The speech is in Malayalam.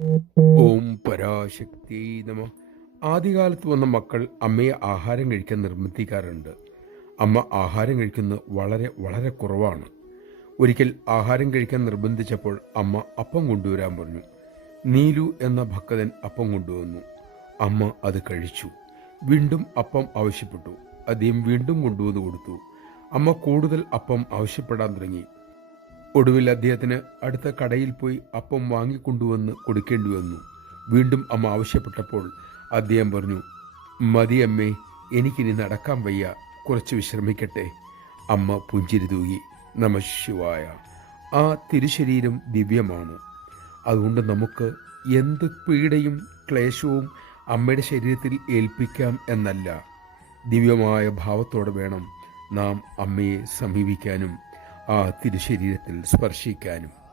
ഓം പരാശക്തി നമ. ആദ്യകാലത്ത് വന്ന മക്കൾ അമ്മയെ ആഹാരം കഴിക്കാൻ നിർബന്ധിക്കാറുണ്ട്. അമ്മ ആഹാരം കഴിക്കുന്നത് വളരെ വളരെ കുറവാണ്. ഒരിക്കൽ ആഹാരം കഴിക്കാൻ നിർബന്ധിച്ചപ്പോൾ അമ്മ അപ്പം കൊണ്ടുവരാൻ പറഞ്ഞു. നീലു എന്ന ഭക്തൻ അപ്പം കൊണ്ടുവന്നു. അമ്മ അത് കഴിച്ചു. വീണ്ടും അപ്പം ആവശ്യപ്പെട്ടു. അദ്ദേഹം വീണ്ടും കൊണ്ടുവന്ന് കൊടുത്തു. അമ്മ കൂടുതൽ അപ്പം ആവശ്യപ്പെടാൻ തുടങ്ങി. ഒടുവിൽ അദ്ദേഹത്തിന് അടുത്ത കടയിൽ പോയി അപ്പം വാങ്ങിക്കൊണ്ടുവന്ന് കൊടുക്കേണ്ടി വന്നു. വീണ്ടും അമ്മ ആവശ്യപ്പെട്ടപ്പോൾ അദ്ദേഹം പറഞ്ഞു, മതി അമ്മേ, എനിക്കിനി നടക്കാൻ വയ്യ, കുറച്ച് വിശ്രമിക്കട്ടെ. അമ്മ പുഞ്ചിരി തൂകി. നമഃശിവായ. ആ തിരുശരീരം ദിവ്യമാണ്. അതുകൊണ്ട് നമുക്ക് എന്ത് പീഡയും ക്ലേശവും അമ്മയുടെ ശരീരത്തിൽ ഏൽപ്പിക്കാം എന്നല്ല, ദിവ്യമായ ഭാവത്തോടെ വേണം നാം അമ്മയെ സമീപിക്കാനും ആ തിരുശരീരത്തിൽ സ്പർശിക്കാനും.